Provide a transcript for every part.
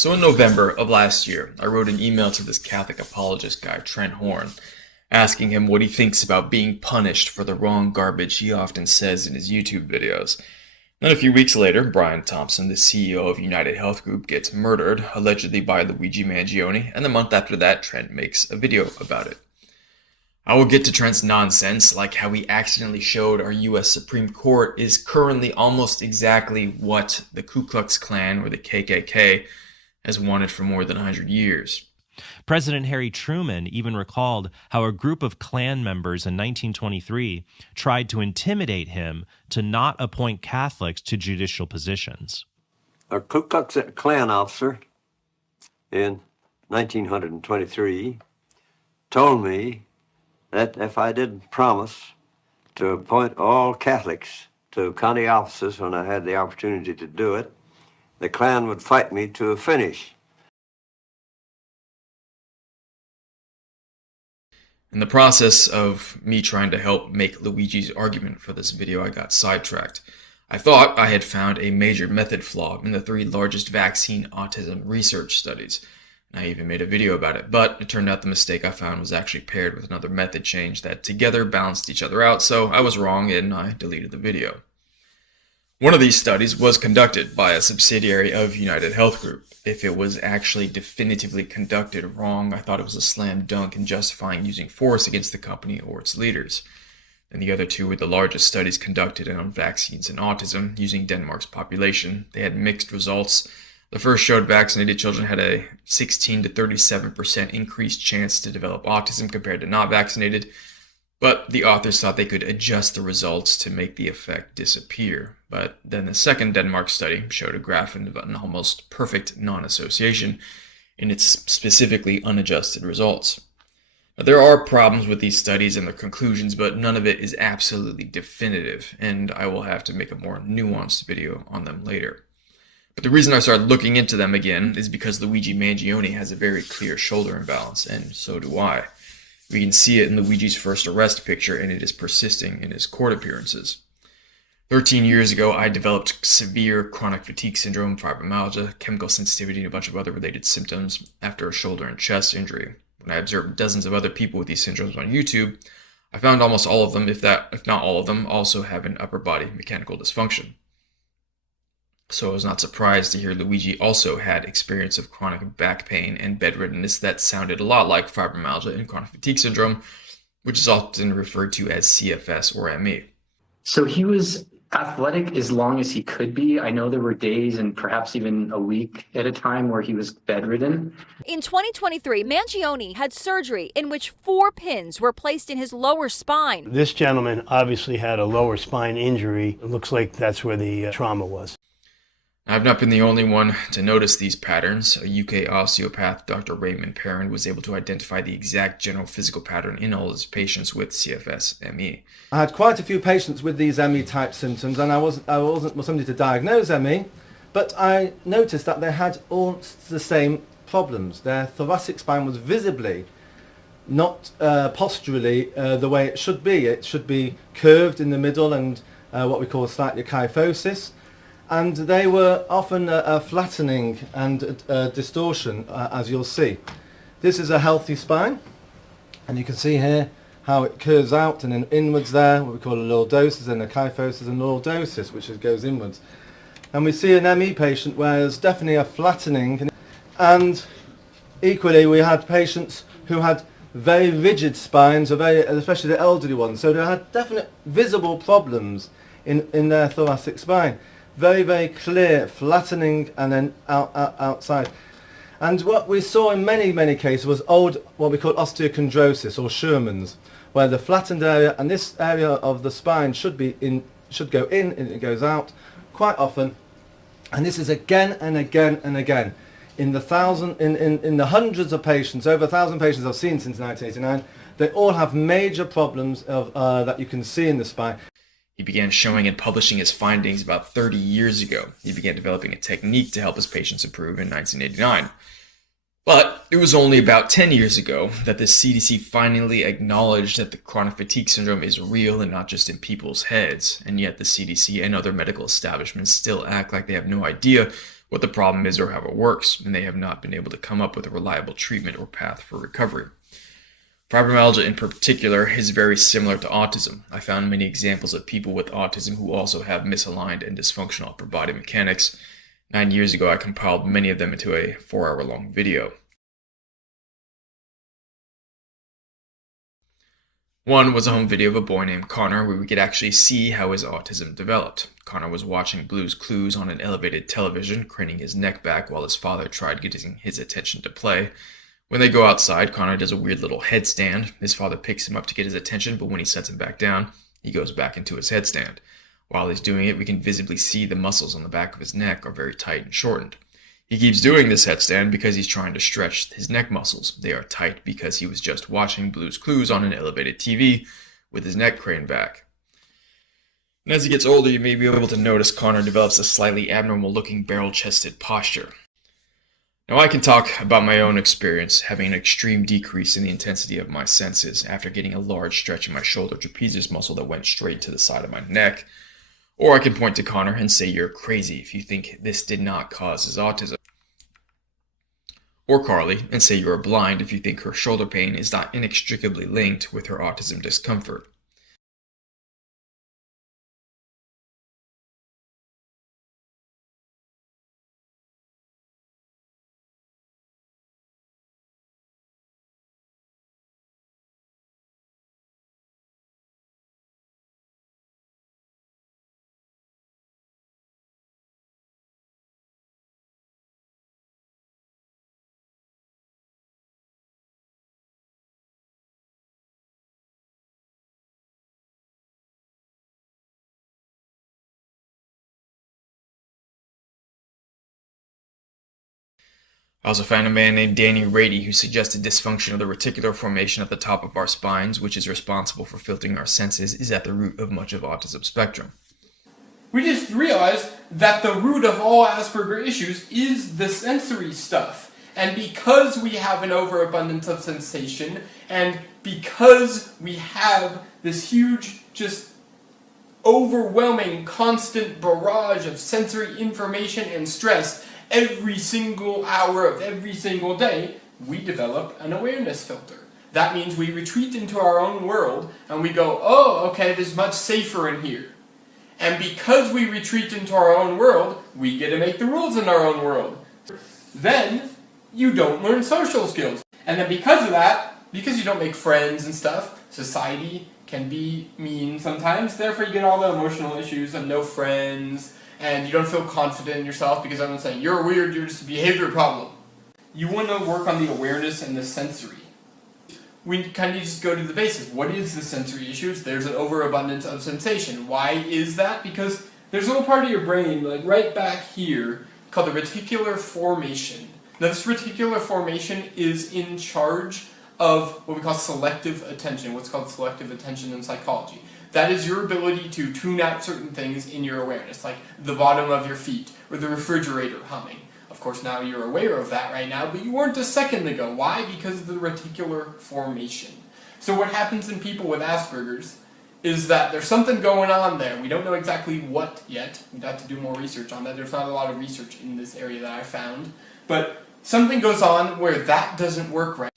So in November of last year, I wrote an email to this Catholic apologist guy, Trent Horn, asking him what he thinks about being punished for the wrong garbage he often says in his YouTube videos. Then a few weeks later, Brian Thompson, the CEO of United Health Group, gets murdered, allegedly by Luigi Mangione, and the month after that, Trent makes a video about it. I will get to Trent's nonsense, like how he accidentally showed our US Supreme Court is currently almost exactly what the Ku Klux Klan or the KKK has wanted for more than 100 years. President Harry Truman even recalled how a group of Klan members in 1923 tried to intimidate him to not appoint Catholics to judicial positions. A Ku Klux Klan officer in 1923 told me that if I didn't promise to appoint all Catholics to county offices when I had the opportunity to do it, the Klan would fight me to a finish. In the process of me trying to help make Luigi's argument for this video, I got sidetracked. I thought I had found a major method flaw in the 3 largest vaccine autism research studies. And I even made a video about it, but it turned out the mistake I found was actually paired with another method change that together balanced each other out, so I was wrong and I deleted the video. One of these studies was conducted by a subsidiary of United Health Group. If it was actually definitively conducted wrong, I thought it was a slam dunk in justifying using force against the company or its leaders. And the other 2 were the largest studies conducted on vaccines and autism using Denmark's population. They had mixed results. The first showed vaccinated children had a 16 to 37% increased chance to develop autism compared to not vaccinated, but the authors thought they could adjust the results to make the effect disappear. But then the second Denmark study showed a graph of an almost perfect non-association in its specifically unadjusted results. Now, there are problems with these studies and their conclusions, but none of it is absolutely definitive, and I will have to make a more nuanced video on them later. But the reason I started looking into them again is because Luigi Mangione has a very clear shoulder imbalance, and so do I. We can see it in Luigi's first arrest picture, and it is persisting in his court appearances. 13 years ago, I developed severe chronic fatigue syndrome, fibromyalgia, chemical sensitivity, and a bunch of other related symptoms after a shoulder and chest injury. When I observed dozens of other people with these syndromes on YouTube, I found almost all of them, if not all of them, also have an upper body mechanical dysfunction. So I was not surprised to hear Luigi also had experience of chronic back pain and bedriddenness that sounded a lot like fibromyalgia and chronic fatigue syndrome, which is often referred to as CFS or ME. So he was athletic as long as he could be. I know there were days and perhaps even a week at a time where he was bedridden. In 2023, Mangione had surgery in which 4 pins were placed in his lower spine. This gentleman obviously had a lower spine injury. It looks like that's where the trauma was. I've not been the only one to notice these patterns. A UK osteopath, Dr. Raymond Perrin, was able to identify the exact general physical pattern in all his patients with CFS-ME. I had quite a few patients with these ME-type symptoms, and I wasn't somebody to diagnose ME, but I noticed that they had all the same problems. Their thoracic spine was visibly not posturally the way it should be. It should be curved in the middle and what we call slightly kyphosis. And they were often flattening and distortion, as you'll see. This is a healthy spine, and you can see here how it curves out and then inwards there, what we call a lordosis, and a kyphosis and lordosis, which goes inwards. And we see an ME patient where there's definitely a flattening, and equally we had patients who had very rigid spines, especially the elderly ones, so they had definite visible problems in their thoracic spine. Very, very clear flattening and then outside. And what we saw in many, many cases was what we call osteochondrosis or Sherman's, where the flattened area and this area of the spine should go in and it goes out quite often. And this is again and again and again. In the hundreds of patients, over 1,000 patients I've seen since 1989, they all have major problems that you can see in the spine. He began showing and publishing his findings about 30 years ago. He began developing a technique to help his patients improve in 1989. But it was only about 10 years ago that the CDC finally acknowledged that the chronic fatigue syndrome is real and not just in people's heads. And yet the CDC and other medical establishments still act like they have no idea what the problem is or how it works, and they have not been able to come up with a reliable treatment or path for recovery. Fibromyalgia in particular is very similar to autism. I found many examples of people with autism who also have misaligned and dysfunctional upper body mechanics. 9 years ago, I compiled many of them into a 4-hour-long video. One was a home video of a boy named Connor where we could actually see how his autism developed. Connor was watching Blue's Clues on an elevated television, craning his neck back while his father tried getting his attention to play. When they go outside, Connor does a weird little headstand. His father picks him up to get his attention, but when he sets him back down, he goes back into his headstand. While he's doing it, we can visibly see the muscles on the back of his neck are very tight and shortened. He keeps doing this headstand because he's trying to stretch his neck muscles. They are tight because he was just watching Blue's Clues on an elevated TV with his neck craned back. And as he gets older, you may be able to notice Connor develops a slightly abnormal-looking barrel-chested posture. Now, I can talk about my own experience having an extreme decrease in the intensity of my senses after getting a large stretch in my shoulder trapezius muscle that went straight to the side of my neck. Or I can point to Connor and say you're crazy if you think this did not cause his autism. Or Carly and say you are blind if you think her shoulder pain is not inextricably linked with her autism discomfort. I also found a man named Danny Rady who suggested dysfunction of the reticular formation at the top of our spines, which is responsible for filtering our senses, is at the root of much of autism spectrum. We just realized that the root of all Asperger issues is the sensory stuff. And because we have an overabundance of sensation, and because we have this huge, just overwhelming, constant barrage of sensory information and stress every single hour of every single day, we develop an awareness filter. That means we retreat into our own world and we go, oh, okay, this is much safer in here. And because we retreat into our own world, we get to make the rules in our own world. Then you don't learn social skills. And then because of that, because you don't make friends and stuff, society can be mean sometimes. Therefore you get all the emotional issues of no friends, and you don't feel confident in yourself because everyone's saying, you're weird, you're just a behavior problem. You want to work on the awareness and the sensory. We kind of just go to the basics. What is the sensory issues? There's an overabundance of sensation. Why is that? Because there's a little part of your brain, like right back here, called the reticular formation. Now this reticular formation is in charge of what we call selective attention, what's called selective attention in psychology. That is your ability to tune out certain things in your awareness, like the bottom of your feet, or the refrigerator humming. Of course, now you're aware of that right now, but you weren't a second ago. Why? Because of the reticular formation. So what happens in people with Asperger's is that there's something going on there. We don't know exactly what yet. We'd have to do more research on that. There's not a lot of research in this area that I found. But something goes on where that doesn't work right.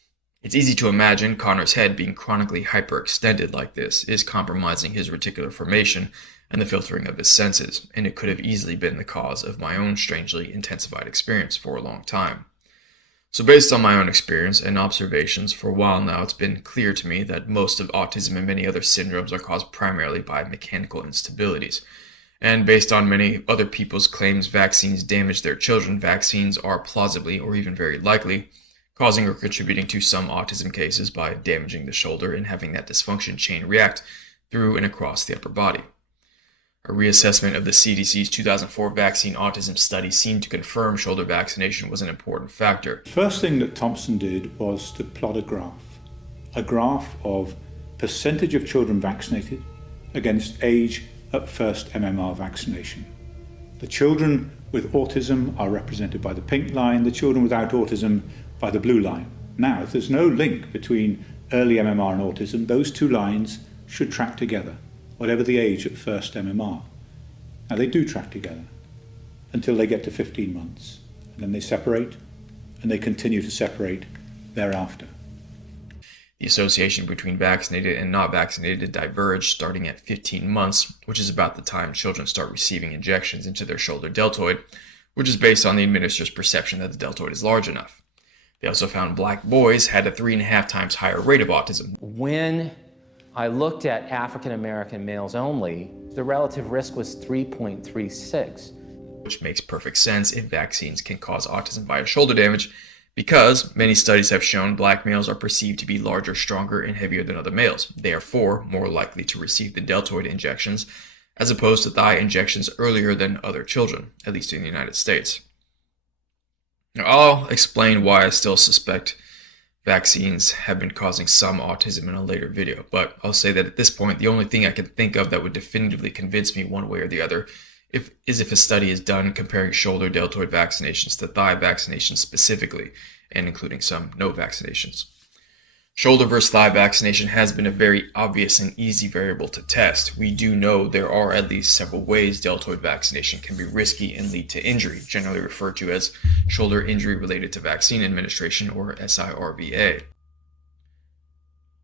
It's easy to imagine Connor's head being chronically hyperextended like this is compromising his reticular formation and the filtering of his senses, and it could have easily been the cause of my own strangely intensified experience for a long time. So based on my own experience and observations, for a while now it's been clear to me that most of autism and many other syndromes are caused primarily by mechanical instabilities. And based on many other people's claims vaccines damage their children, vaccines are plausibly, or even very likely, causing or contributing to some autism cases by damaging the shoulder and having that dysfunction chain react through and across the upper body. A reassessment of the CDC's 2004 vaccine autism study seemed to confirm shoulder vaccination was an important factor. First thing that Thompson did was to plot a graph of percentage of children vaccinated against age at first MMR vaccination. The children with autism are represented by the pink line, the children without autism by the blue line. Now, if there's no link between early MMR and autism, those two lines should track together, whatever the age at first MMR. Now, they do track together. until they get to 15 months. And then they separate, and they continue to separate thereafter. The association between vaccinated and not vaccinated diverged starting at 15 months, which is about the time children start receiving injections into their shoulder deltoid, which is based on the administrator's perception that the deltoid is large enough. They also found black boys had a 3.5 times higher rate of autism. When I looked at African American males only, the relative risk was 3.36. Which makes perfect sense if vaccines can cause autism via shoulder damage, because many studies have shown black males are perceived to be larger, stronger, and heavier than other males, therefore more likely to receive the deltoid injections, as opposed to thigh injections earlier than other children, at least in the United States. Now, I'll explain why I still suspect vaccines have been causing some autism in a later video, but I'll say that at this point, the only thing I can think of that would definitively convince me one way or the other is if a study is done comparing shoulder deltoid vaccinations to thigh vaccinations specifically, and including some no vaccinations. Shoulder versus thigh vaccination has been a very obvious and easy variable to test. We do know there are at least several ways deltoid vaccination can be risky and lead to injury, generally referred to as shoulder injury related to vaccine administration, or SIRVA.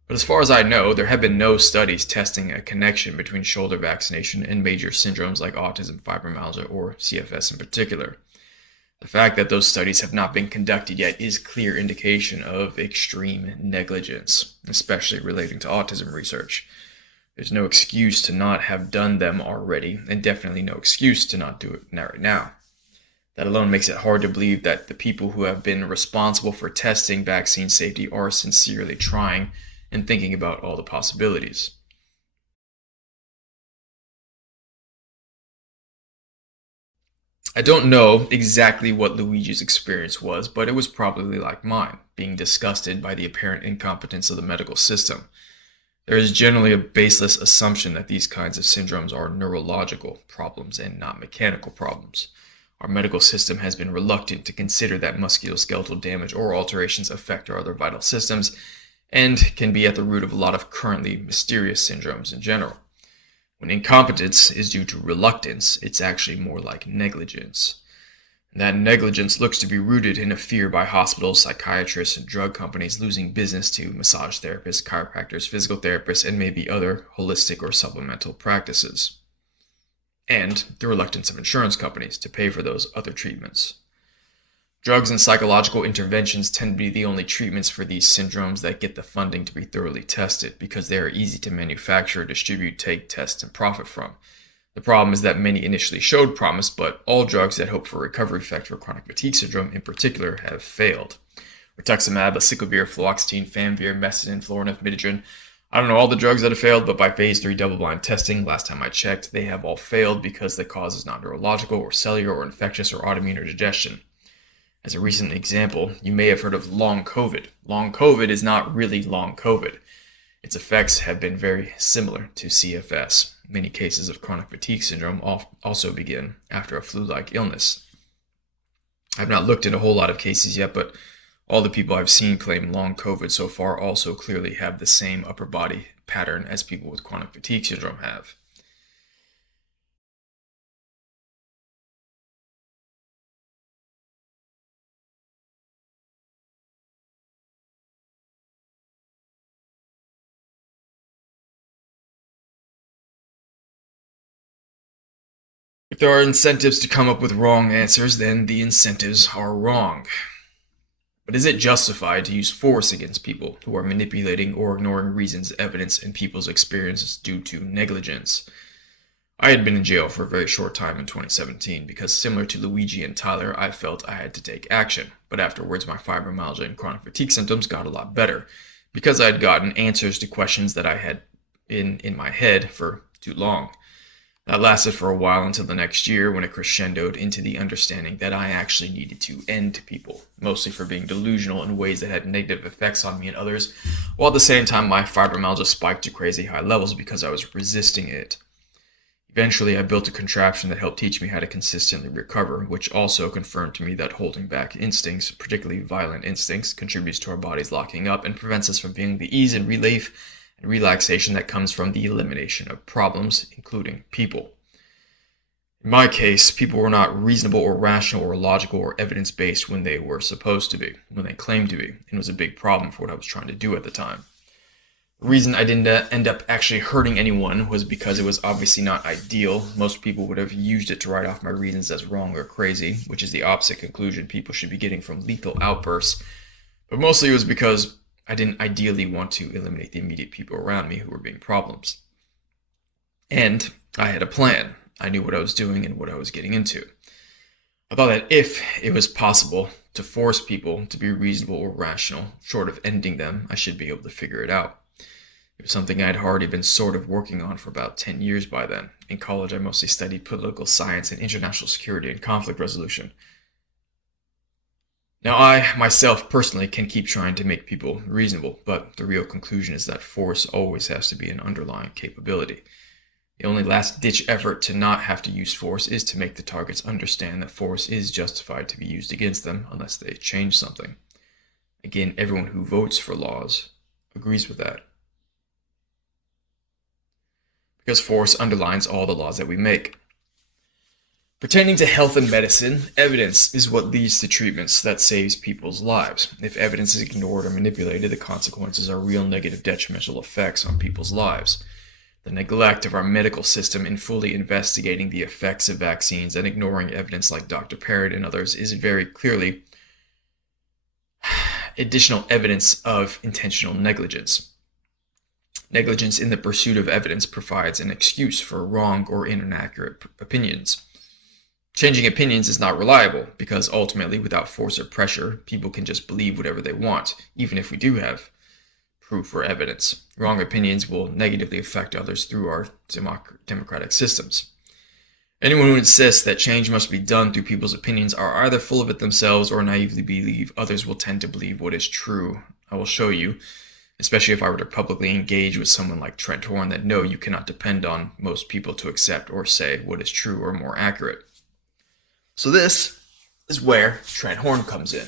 But as far as I know, there have been no studies testing a connection between shoulder vaccination and major syndromes like autism, fibromyalgia, or CFS in particular. The fact that those studies have not been conducted yet is clear indication of extreme negligence, especially relating to autism research. There's no excuse to not have done them already, and definitely no excuse to not do it right now. That alone makes it hard to believe that the people who have been responsible for testing vaccine safety are sincerely trying and thinking about all the possibilities. I don't know exactly what Luigi's experience was, but it was probably like mine, being disgusted by the apparent incompetence of the medical system. There is generally a baseless assumption that these kinds of syndromes are neurological problems and not mechanical problems. Our medical system has been reluctant to consider that musculoskeletal damage or alterations affect our other vital systems, and can be at the root of a lot of currently mysterious syndromes in general. When incompetence is due to reluctance, it's actually more like negligence. And that negligence looks to be rooted in a fear by hospitals, psychiatrists, and drug companies losing business to massage therapists, chiropractors, physical therapists, and maybe other holistic or supplemental practices. And the reluctance of insurance companies to pay for those other treatments. Drugs and psychological interventions tend to be the only treatments for these syndromes that get the funding to be thoroughly tested, because they are easy to manufacture, distribute, take, test, and profit from. The problem is that many initially showed promise, but all drugs that hope for recovery effect for chronic fatigue syndrome in particular have failed. Rituximab, acyclovir, fluoxetine, famvir, methadone, florinef, midodrine. I don't know all the drugs that have failed, but by phase 3 double-blind testing, last time I checked, they have all failed because the cause is not neurological or cellular or infectious or autoimmune or digestion. As a recent example, you may have heard of long COVID. Long COVID is not really long COVID. Its effects have been very similar to CFS. Many cases of chronic fatigue syndrome also begin after a flu-like illness. I've not looked at a whole lot of cases yet, but all the people I've seen claim long COVID so far also clearly have the same upper body pattern as people with chronic fatigue syndrome have. If there are incentives to come up with wrong answers, then the incentives are wrong. But is it justified to use force against people who are manipulating or ignoring reasons, evidence, and people's experiences due to negligence? I had been in jail for a very short time in 2017 because, similar to Luigi and Tyler, I felt I had to take action. But afterwards, my fibromyalgia and chronic fatigue symptoms got a lot better because I had gotten answers to questions that I had in my head for too long. That lasted for a while until the next year, when it crescendoed into the understanding that I actually needed to end people, mostly for being delusional in ways that had negative effects on me and others, while at the same time my fibromyalgia spiked to crazy high levels because I was resisting it. Eventually, I built a contraption that helped teach me how to consistently recover, which also confirmed to me that holding back instincts, particularly violent instincts, contributes to our bodies locking up and prevents us from feeling the ease and relief and relaxation that comes from the elimination of problems, including people. In my case, people were not reasonable or rational or logical or evidence-based when they were supposed to be, when they claimed to be, and it was a big problem for what I was trying to do at the time. The reason I didn't end up actually hurting anyone was because it was obviously not ideal. Most people would have used it to write off my reasons as wrong or crazy, which is the opposite conclusion people should be getting from lethal outbursts. But mostly it was because I didn't ideally want to eliminate the immediate people around me who were being problems. And I had a plan. I knew what I was doing and what I was getting into. I thought that if it was possible to force people to be reasonable or rational, short of ending them, I should be able to figure it out. It was something I had already been sort of working on for about 10 years by then. In college, I mostly studied political science and international security and conflict resolution. Now, I, myself, personally, can keep trying to make people reasonable, but the real conclusion is that force always has to be an underlying capability. The only last-ditch effort to not have to use force is to make the targets understand that force is justified to be used against them unless they change something. Again, everyone who votes for laws agrees with that. Because force underlines all the laws that we make. Pertaining to health and medicine, evidence is what leads to treatments that saves people's lives. If evidence is ignored or manipulated, the consequences are real negative detrimental effects on people's lives. The neglect of our medical system in fully investigating the effects of vaccines and ignoring evidence like Dr. Parrott and others is very clearly additional evidence of intentional negligence. Negligence in the pursuit of evidence provides an excuse for wrong or inaccurate opinions. Changing opinions is not reliable because ultimately, without force or pressure, people can just believe whatever they want, even if we do have proof or evidence. Wrong opinions will negatively affect others through our democratic systems. Anyone who insists that change must be done through people's opinions are either full of it themselves or naively believe others will tend to believe what is true. I will show you, especially if I were to publicly engage with someone like Trent Horn, that no, you cannot depend on most people to accept or say what is true or more accurate. So this is where Trent Horn comes in.